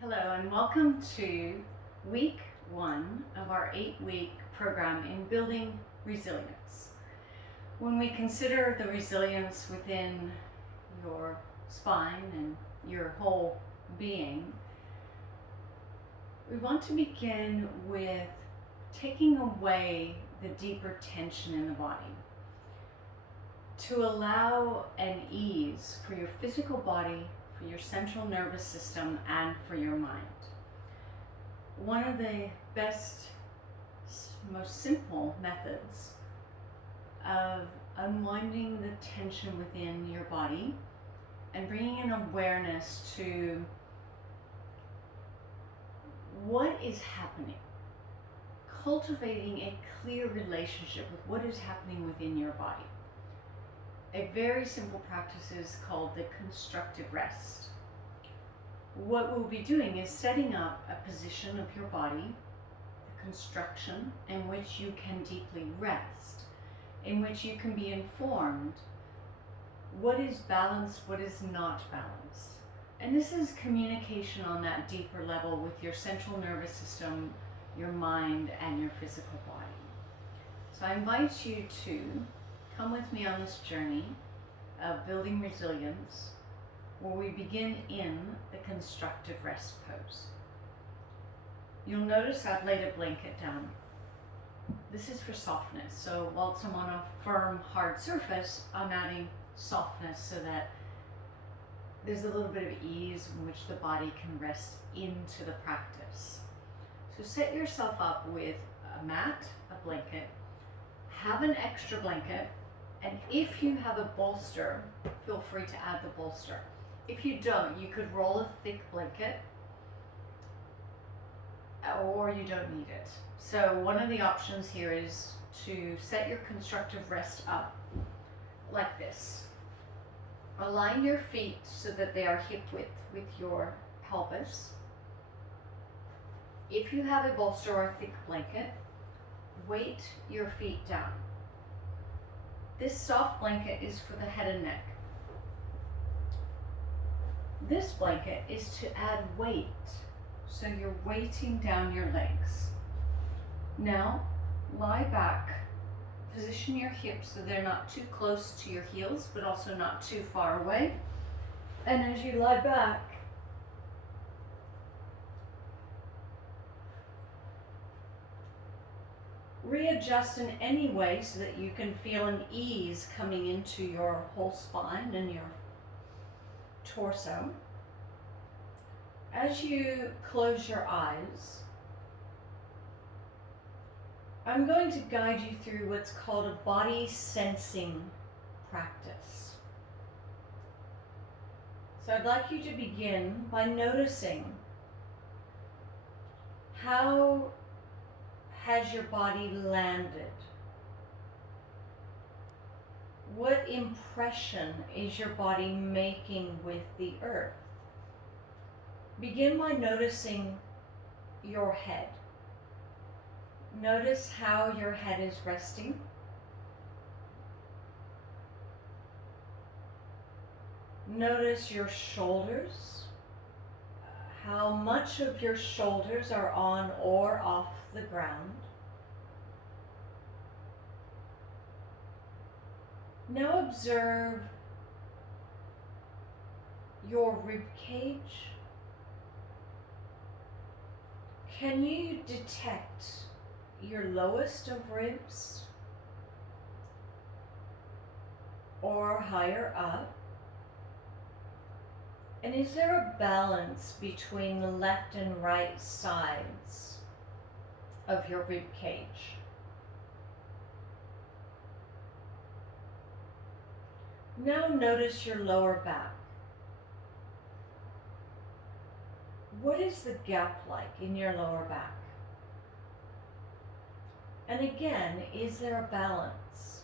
Hello and welcome to week 1 of our 8-week program in building resilience. When we consider the resilience within your spine and your whole being, we want to begin with taking away the deeper tension in the body to allow an ease for your physical body, for your central nervous system, and for your mind. One of the best, most simple methods of unwinding the tension within your body and bringing an awareness to what is happening, cultivating a clear relationship with what is happening within your body. A very simple practice is called the constructive rest. What we'll be doing is setting up a position of your body, the construction in which you can deeply rest, in which you can be informed what is balanced, what is not balanced. And this is communication on that deeper level with your central nervous system, your mind, and your physical body. So I invite you to come with me on this journey of building resilience, where we begin in the constructive rest pose. You'll notice I've laid a blanket down. This is for softness, so whilst I'm on a firm, hard surface, I'm adding softness so that there's a little bit of ease in which the body can rest into the practice. So set yourself up with a mat, a blanket, have an extra blanket, and if you have a bolster, feel free to add the bolster. If you don't, you could roll a thick blanket, or you don't need it. So one of the options here is to set your constructive rest up like this. Align your feet so that they are hip width with your pelvis. If you have a bolster or a thick blanket, weight your feet down. This soft blanket is for the head and neck. This blanket is to add weight, so you're weighting down your legs. Now, lie back, position your hips so they're not too close to your heels, but also not too far away. And as you lie back, readjust in any way so that you can feel an ease coming into your whole spine and your torso. As you close your eyes, I'm going to guide you through what's called a body sensing practice. So I'd like you to begin by noticing how has your body landed? What impression is your body making with the earth? Begin by noticing your head. Notice how your head is resting. Notice your shoulders. How much of your shoulders are on or off the ground. Now observe your rib cage. Can you detect your lowest of ribs or higher up? And is there a balance between the left and right sides of your rib cage? Now notice your lower back. What is the gap like in your lower back? And again, is there a balance?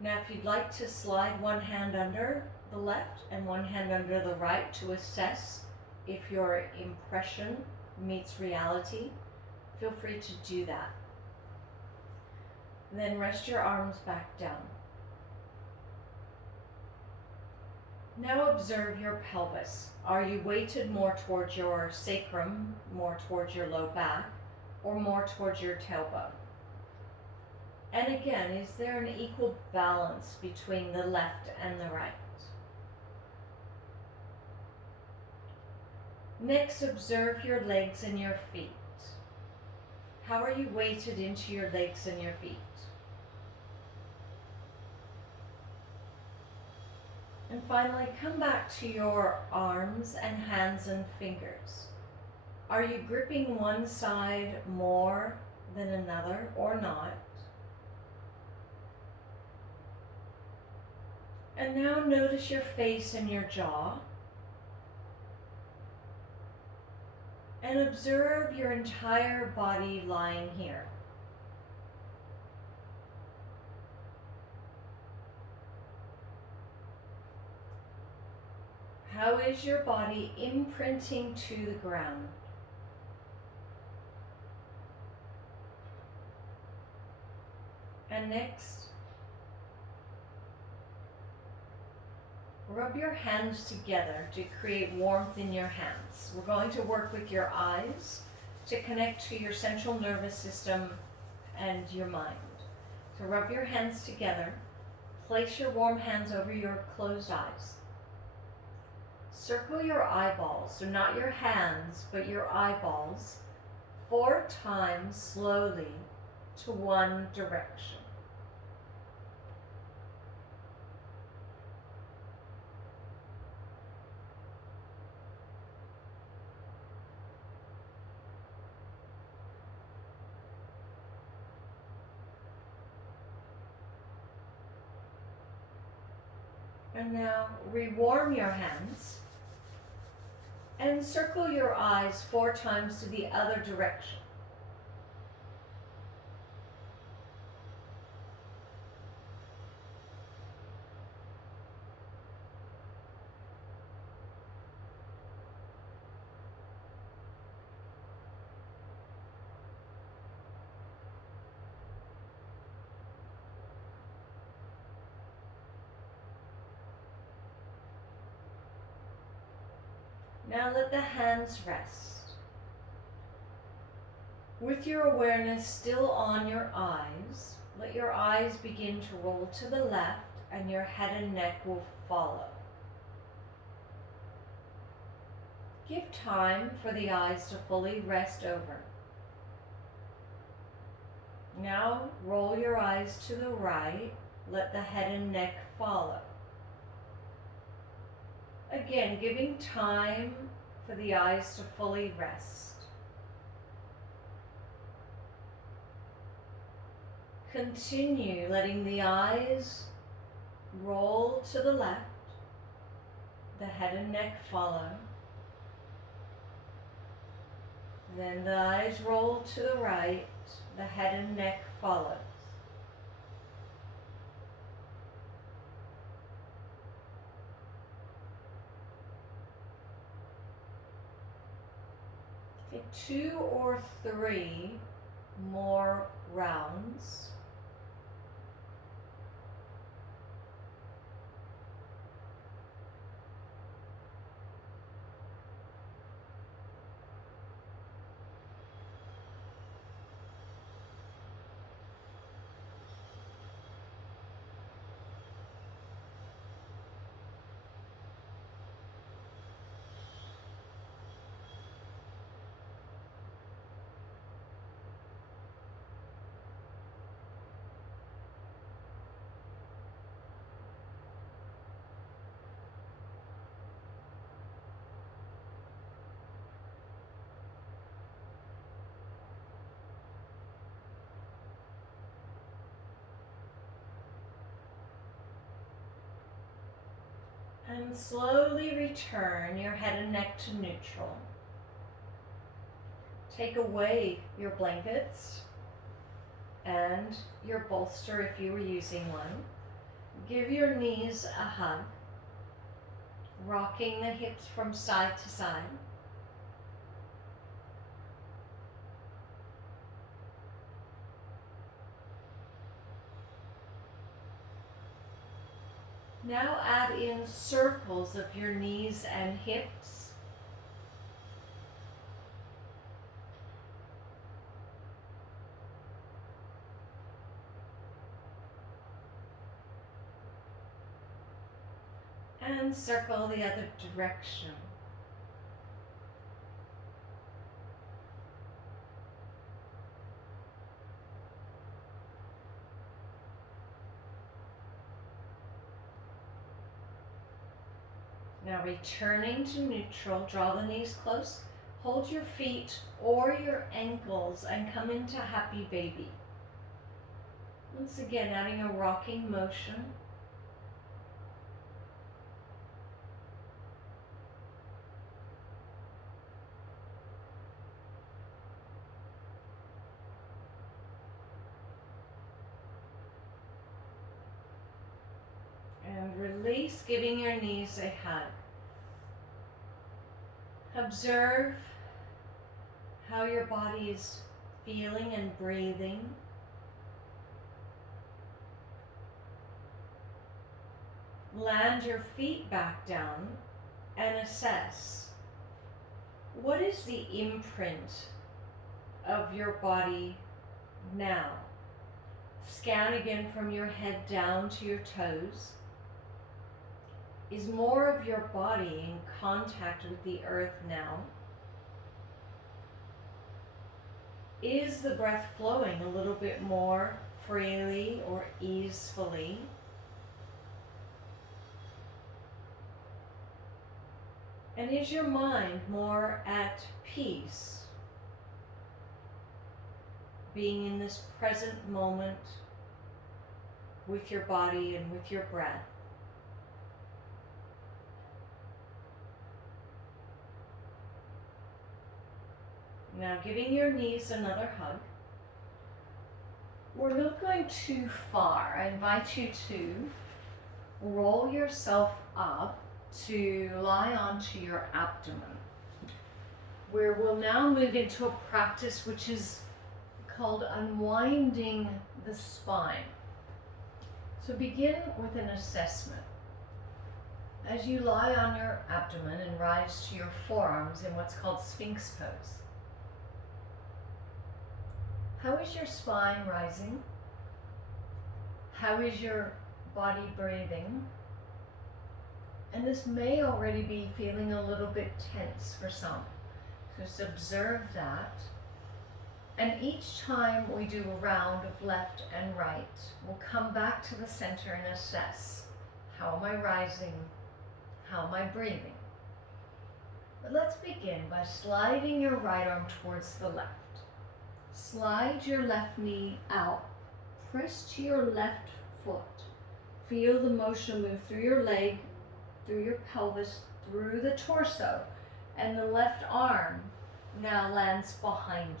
Now, if you'd like to slide one hand under the left and one hand under the right to assess if your impression meets reality, feel free to do that. Then rest your arms back down. Now observe your pelvis. Are you weighted more towards your sacrum, more towards your low back, or more towards your tailbone? And again, is there an equal balance between the left and the right? Next, observe your legs and your feet. How are you weighted into your legs and your feet? And finally, come back to your arms and hands and fingers. Are you gripping one side more than another or not? And now notice your face and your jaw. And observe your entire body lying here. How is your body imprinting to the ground? And next, rub your hands together to create warmth in your hands. We're going to work with your eyes to connect to your central nervous system and your mind. So rub your hands together. Place your warm hands over your closed eyes. Circle your eyeballs, so not your hands, but your eyeballs, 4 times slowly to one direction. And now rewarm your hands and circle your eyes 4 times to the other direction. Now let the hands rest. With your awareness still on your eyes, let your eyes begin to roll to the left and your head and neck will follow. Give time for the eyes to fully rest over. Now roll your eyes to the right, let the head and neck follow. Again, giving time for the eyes to fully rest. Continue letting the eyes roll to the left, the head and neck follow. Then the eyes roll to the right, the head and neck follows. Take 2 or 3 more rounds. And slowly return your head and neck to neutral. Take away your blankets and your bolster if you were using one. Give your knees a hug, rocking the hips from side to side. Now add in circles of your knees and hips. And circle the other direction. Now returning to neutral, draw the knees close, hold your feet or your ankles and come into happy baby. Once again, adding a rocking motion. And release, giving your knees a hug. Observe how your body is feeling and breathing. Land your feet back down and assess, what is the imprint of your body now? Scan again from your head down to your toes. Is more of your body in contact with the earth now? Is the breath flowing a little bit more freely or easefully? And is your mind more at peace, being in this present moment with your body and with your breath? Now giving your knees another hug. We're not going too far. I invite you to roll yourself up to lie onto your abdomen, where we'll now move into a practice which is called unwinding the spine. So begin with an assessment. As you lie on your abdomen and rise to your forearms in what's called Sphinx pose, how is your spine rising? How is your body breathing? And this may already be feeling a little bit tense for some. So just observe that. And each time we do a round of left and right, we'll come back to the center and assess. How am I rising? How am I breathing? But let's begin by sliding your right arm towards the left. Slide your left knee out. Press to your left foot. Feel the motion move through your leg, through your pelvis, through the torso, and the left arm now lands behind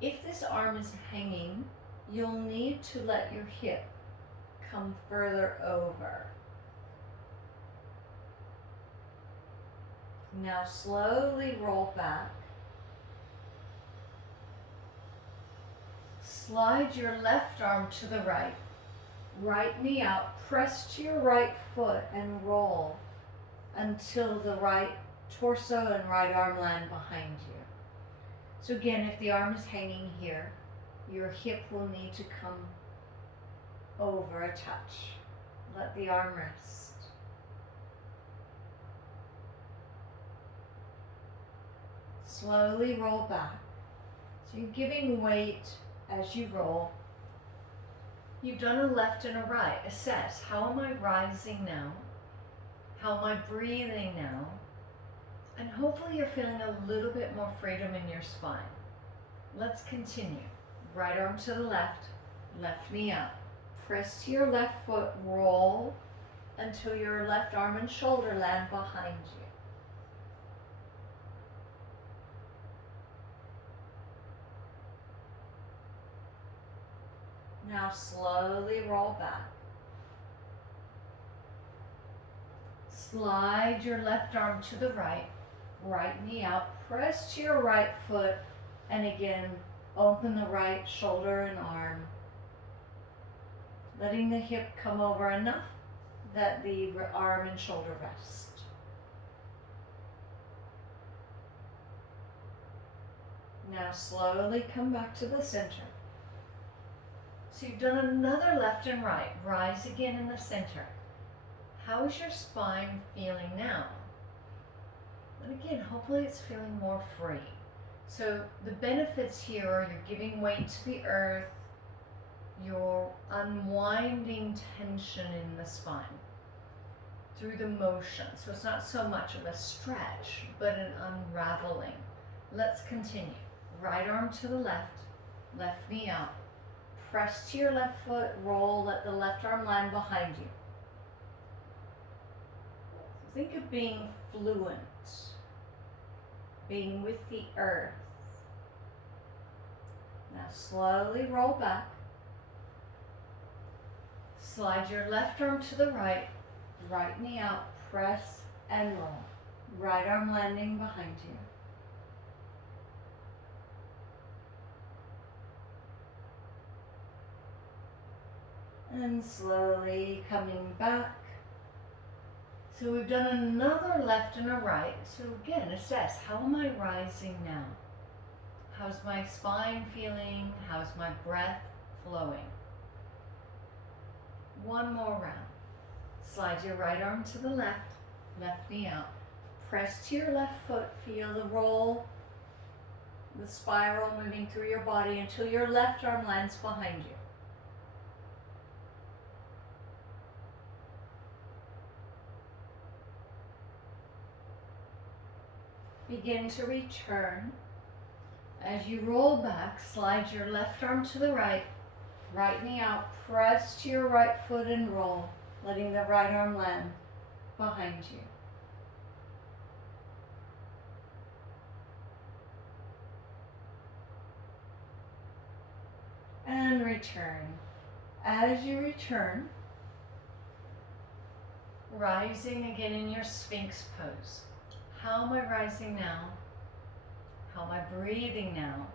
you. If this arm is hanging, you'll need to let your hip come further over. Now slowly roll back. Slide your left arm to the right. Right knee out, press to your right foot and roll until the right torso and right arm land behind you. So again, if the arm is hanging here, your hip will need to come over a touch. Let the arm rest. Slowly roll back. So you're giving weight as you roll. You've done a left and a right. Assess, how am I rising now? How am I breathing now? And hopefully you're feeling a little bit more freedom in your spine. Let's continue. Right arm to the left, left knee up. Press to your left foot, roll until your left arm and shoulder land behind you. Now slowly roll back. Slide your left arm to the right, right knee out, press to your right foot, and again, open the right shoulder and arm. letting the hip come over enough that the arm and shoulder rest. Now slowly come back to the center. So you've done another left and right. Rise again in the center. How is your spine feeling now? And again, hopefully it's feeling more free. So the benefits here are you're giving weight to the earth, you're unwinding tension in the spine through the motion. So it's not so much of a stretch, but an unraveling. Let's continue. Right arm to the left, left knee out. Press to your left foot, roll, let the left arm land behind you. So think of being fluent, being with the earth. Now slowly roll back. Slide your left arm to the right, right knee out, press and roll. Right arm landing behind you. And slowly coming back. So we've done another left and a right. So again, assess, how am I rising now? How's my spine feeling? How's my breath flowing? One more round. Slide your right arm to the left, left knee out. Press to your left foot, feel the roll, the spiral moving through your body until your left arm lands behind you. Begin to return. As you roll back, slide your left arm to the right, right knee out, press to your right foot and roll, letting the right arm land behind you. And return. As you return, rising again in your Sphinx pose. How am I rising now? How am I breathing now?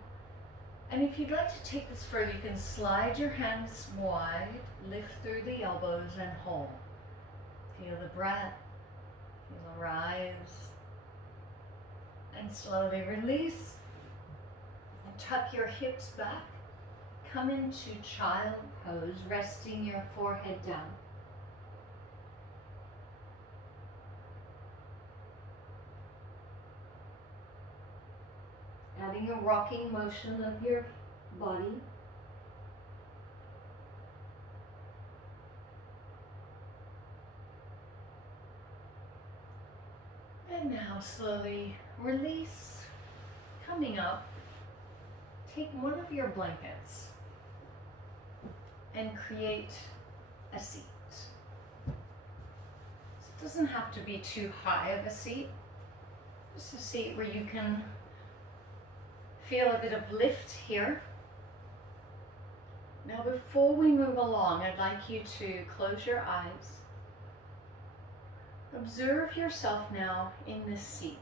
And if you'd like to take this further, you can slide your hands wide, lift through the elbows and hold. Feel the breath, feel the rise, and slowly release. And tuck your hips back. Come into child pose, resting your forehead down. Adding a rocking motion of your body. And now slowly release. Coming up, take one of your blankets and create a seat. So it doesn't have to be too high of a seat. Just a seat where you can feel a bit of lift here. Now before we move along, I'd like you to close your eyes. Observe yourself now in this seat.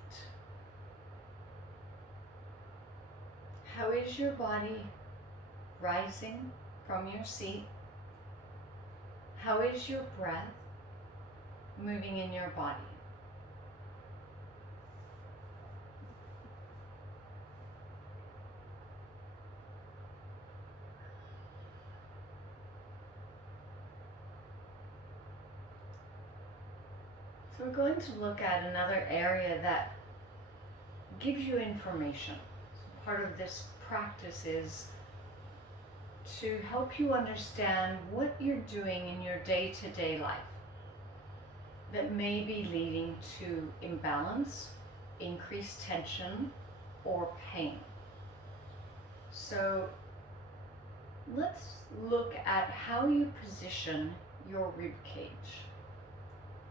How is your body rising from your seat? How is your breath moving in your body? So we're going to look at another area that gives you information. So part of this practice is to help you understand what you're doing in your day-to-day life that may be leading to imbalance, increased tension, or pain. So let's look at how you position your rib cage.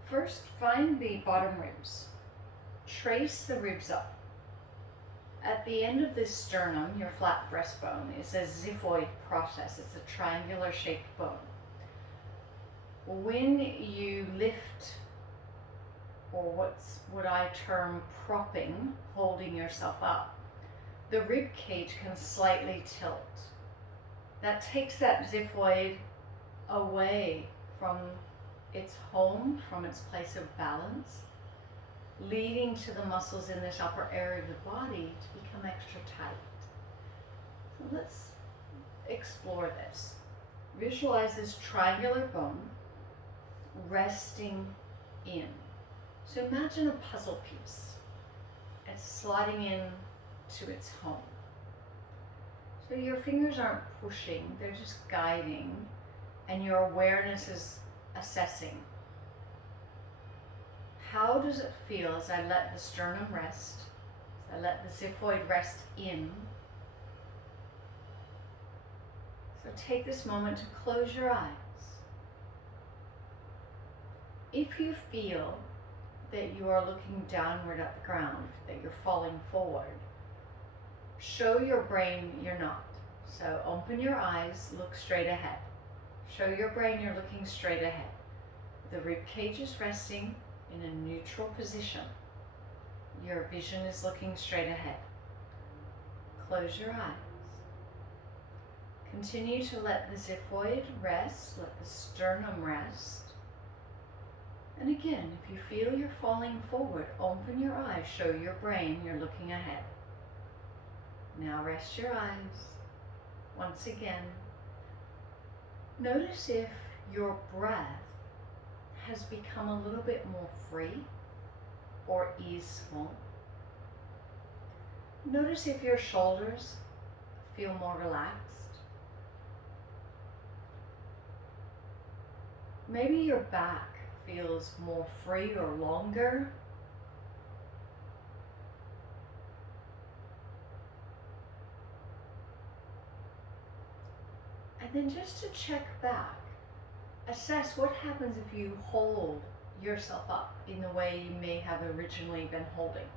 First, find the bottom ribs. Trace the ribs up. At the end of this sternum, your flat breastbone, is a xiphoid process. It's a triangular shaped bone. When you lift, or what I term propping, holding yourself up, the rib cage can slightly tilt. That takes that xiphoid away from its home, from its place of balance, leading to the muscles in this upper area of the body to become extra tight. So let's explore this. Visualize this triangular bone resting in. So imagine a puzzle piece. It's sliding in to its home. So your fingers aren't pushing, they're just guiding, and your awareness is assessing. How does it feel as I let the sternum rest, as I let the xiphoid rest in? So take this moment to close your eyes. If you feel that you are looking downward at the ground, that you're falling forward, show your brain you're not. So open your eyes, look straight ahead. Show your brain you're looking straight ahead. The rib cage is resting in a neutral position. Your vision is looking straight ahead. Close your eyes. Continue to let the xiphoid rest, let the sternum rest. And again, if you feel you're falling forward, open your eyes, show your brain you're looking ahead. Now rest your eyes. Once again, notice if your breath has become a little bit more free or easeful. Notice if your shoulders feel more relaxed. Maybe your back feels more free or longer. And then just to check back, assess what happens if you hold yourself up in the way you may have originally been holding.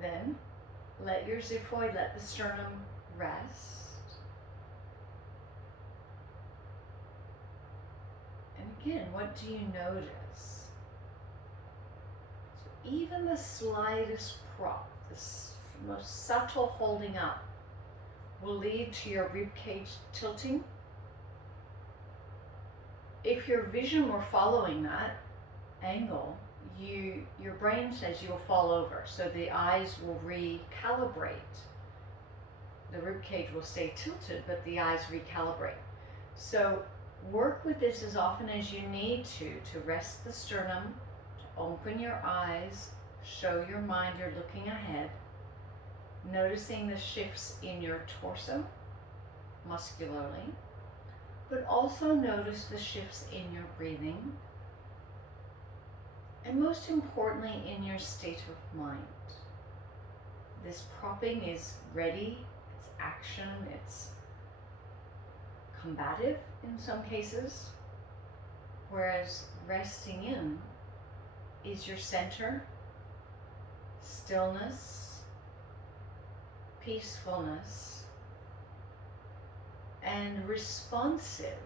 Then let your xiphoid, let the sternum rest. And again, what do you notice? So even the slightest prop, the most subtle holding up, will lead to your rib cage tilting. If your vision were following that angle, your brain says you'll fall over, so the eyes will recalibrate. The rib cage will stay tilted, but the eyes recalibrate. So work with this as often as you need to rest the sternum, to open your eyes, show your mind you're looking ahead, noticing the shifts in your torso, muscularly, but also notice the shifts in your breathing, and most importantly, in your state of mind. This propping is ready, it's action, it's combative in some cases, whereas resting in is your center, stillness, peacefulness, and responsive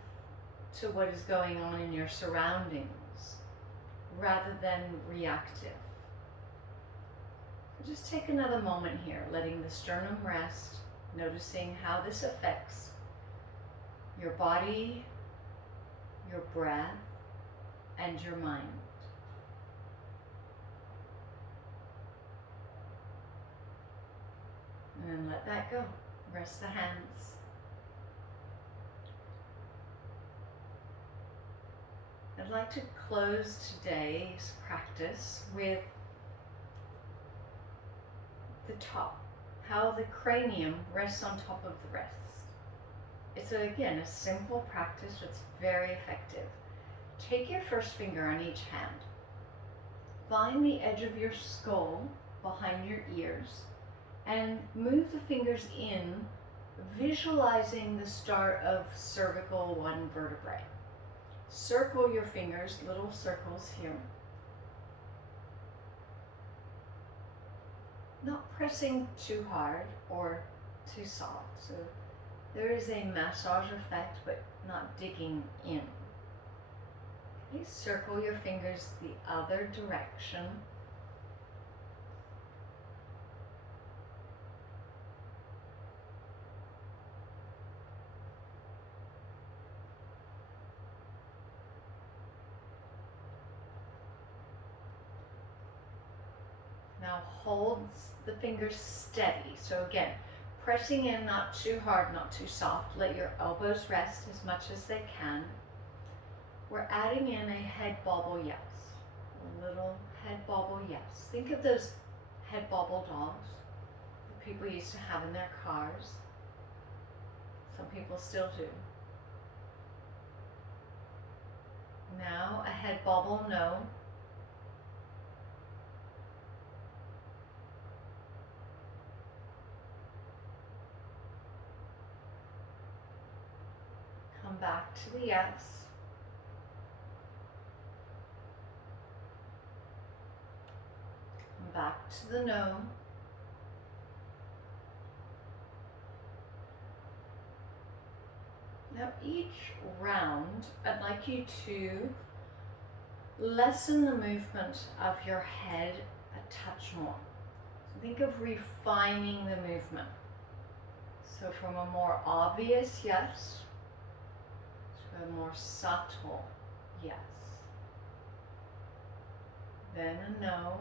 to what is going on in your surroundings rather than reactive. So just take another moment here, letting the sternum rest, noticing how this affects your body, your breath, and your mind. And then let that go. Rest the hands. I'd like to close today's practice with the top, how the cranium rests on top of the rest. It's again a simple practice that's very effective. Take your first finger on each hand. Find the edge of your skull behind your ears and move the fingers in, visualizing the start of cervical 1 vertebrae. Circle your fingers, little circles here. Not pressing too hard or too soft. So there is a massage effect, but not digging in. Okay, circle your fingers the other direction. Now hold the fingers steady. So again, pressing in, not too hard, not too soft. Let your elbows rest as much as they can. We're adding in a head bobble yes. A little head bobble yes. Think of those head bobble dogs that people used to have in their cars. Some people still do. Now a head bobble no. Come back to the yes. Come back to the no. Now each round, I'd like you to lessen the movement of your head a touch more. So think of refining the movement. So from a more obvious yes to a more subtle yes. Then a no,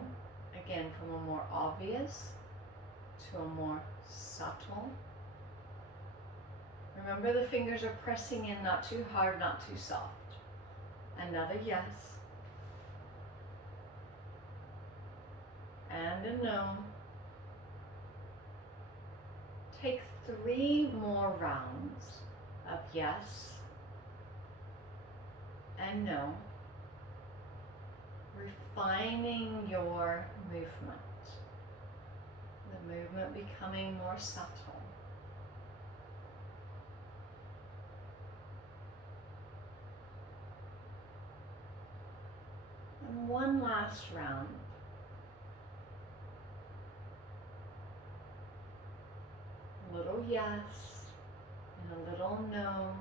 again from a more obvious to a more subtle. Remember, the fingers are pressing in, not too hard, not too soft. Another yes. And a no. Take 3 more rounds of yes and no, refining your movement, the movement becoming more subtle. And one last round. A little yes and a little no.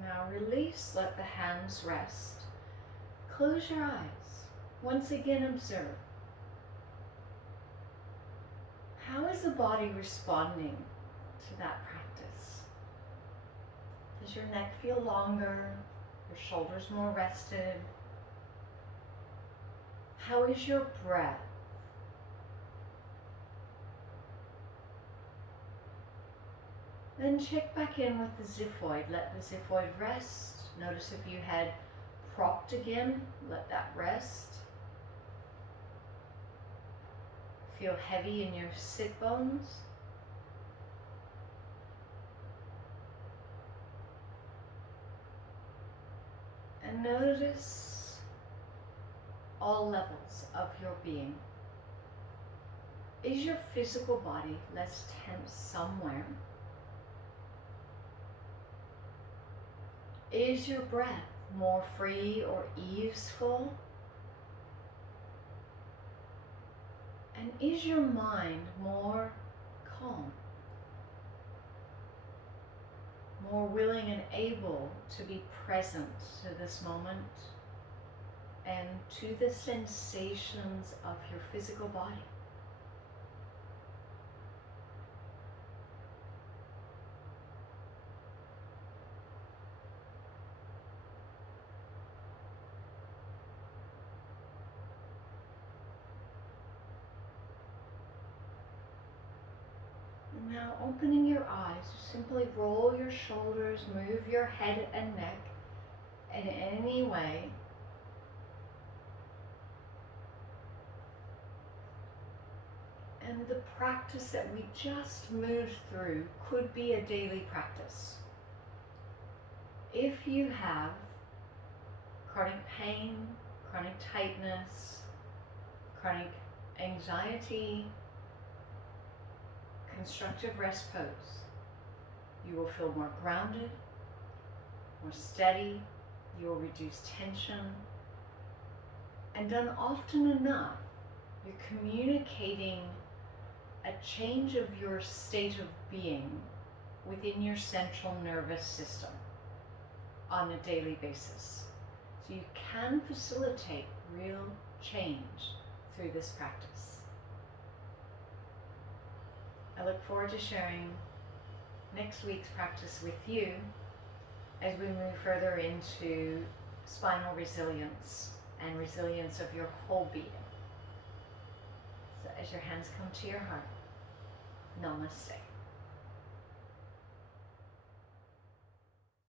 Now release, let the hands rest. Close your eyes. Once again observe. How is the body responding to that practice? Does your neck feel longer? Your shoulders more rested? How is your breath? Then check back in with the xiphoid. Let the xiphoid rest. Notice if you had propped again, let that rest. Feel heavy in your sit bones. And notice all levels of your being. Is your physical body less tense somewhere? Is your breath more free or easeful? And is your mind more calm? More willing and able to be present to this moment and to the sensations of your physical body? Now opening your eyes, simply roll your shoulders, move your head and neck in any way. And the practice that we just moved through could be a daily practice. If you have chronic pain, chronic tightness, chronic anxiety, constructive rest pose, you will feel more grounded, more steady, you will reduce tension, and done often enough, you're communicating a change of your state of being within your central nervous system on a daily basis. So you can facilitate real change through this practice. I look forward to sharing next week's practice with you as we move further into spinal resilience and resilience of your whole being. So as your hands come to your heart, namaste.